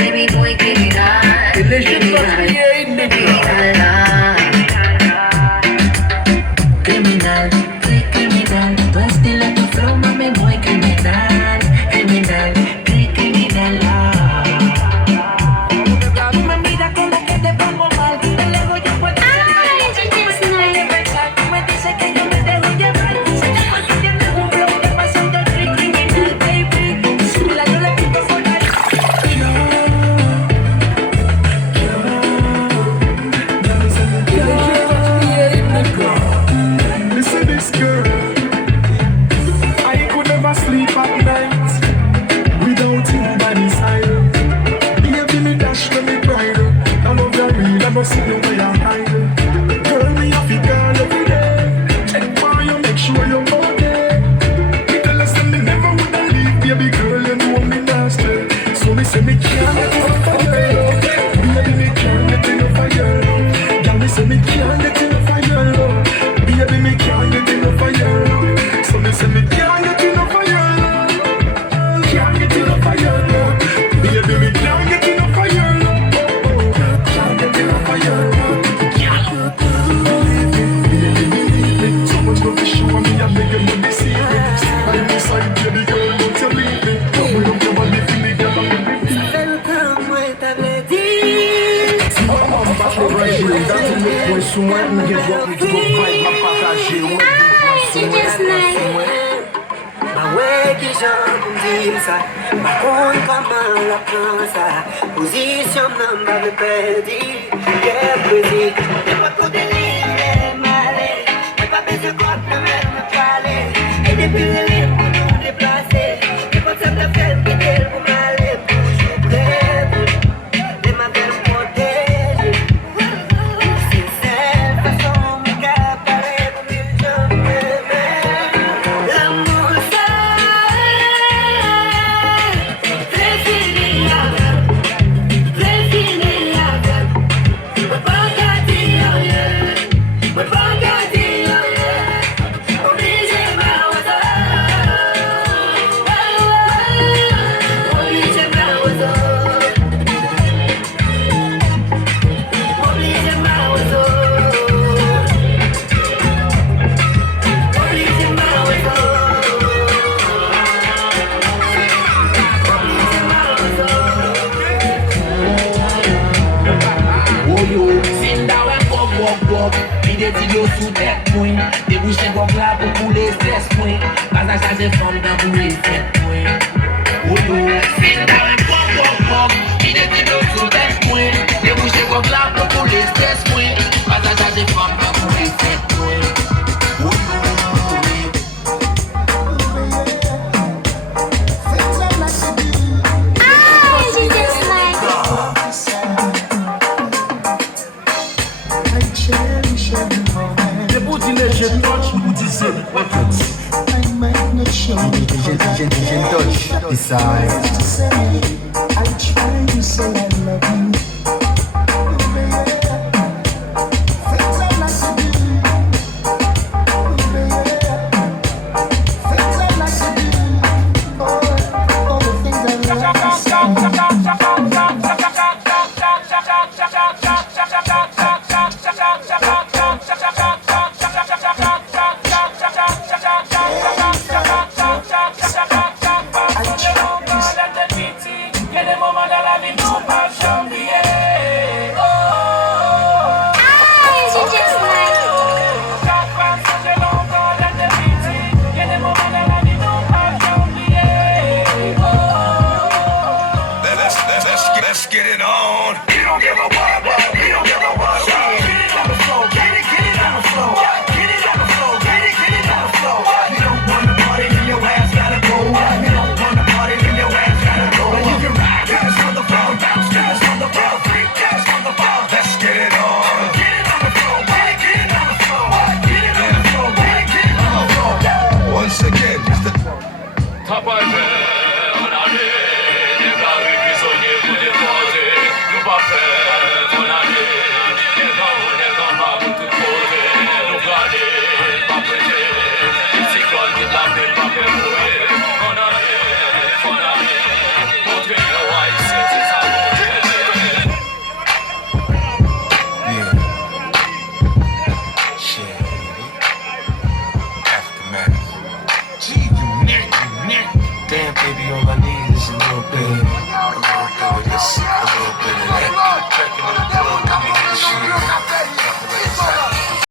baby boy criminal. Criminal, criminal, tú estilo tu flow, mami, muy criminal. Criminal, criminal. Tú me miras como que te pongo mal, de lejos yo puedo ser. Tú me dices que yo me dejo llevar. Si te cuento tienes un flow demasiado criminal, baby. Mira, yo le pinto por ahí. Listen this girl, I could never sleep at night without you by my side. Baby, me dash when me bridle. I love you real, I must see the way I hide. Girl, me have it girl every day. Check for you, make sure you're okay. Me tell us that me never woulda leave, baby girl, you know me nasty. So me say me can't get enough of your love. Baby, me can't get enough of your love. Girl, me say me can't get enough of your love. Baby, me can't get enough of your love. So me say me can't get enough of your love. Can't get enough of your love. Baby, me can't get enough of your love. Can't get enough of your love. So much love to show me, I beg you not deceive me. Stick by my side, baby girl, don't you leave me. Bubble up your body for me, girl, I'm ready. Sou mwen, mwen gen drop, mwen go fight, mwen pataje. Ma wè ki jan pou m'dim sa, ma kon koman la pran sa. Posisyon nan ba ve perdi, ye prezi. E pa kote li, e male, e pa beze kot nan men me pale. E depi le li pou nou deplase, e pa sa ta fel ki tel pou male. Pou jou brevo, de ma vel proteje. Sincère façon me ka pale pou mil jan meme. L'amour ça, préfini la veille. Me pas gâter rien, me pas gâter rien. Obligé ma oiseau, obligé ma oiseau, obligé ma oiseau, obligé ma oiseau, Oh yo, sit down and walk. Pide ti yo sou tek mwen. Debouche gok la pou koule stres mwen. Pas a chaje fom dan pou refet mwen. Oh yo, sit down and walk. Pide ti yo sou tek mwen. Debouche gok la pou koule stres mwen. Pas a chaje fom dan pou refet mwen. Oh yo. DJ Touch, decide. I try to say I love you. Things I like to do. Things I like to do. All the things I like to say. Che le moments dans la vie nous pas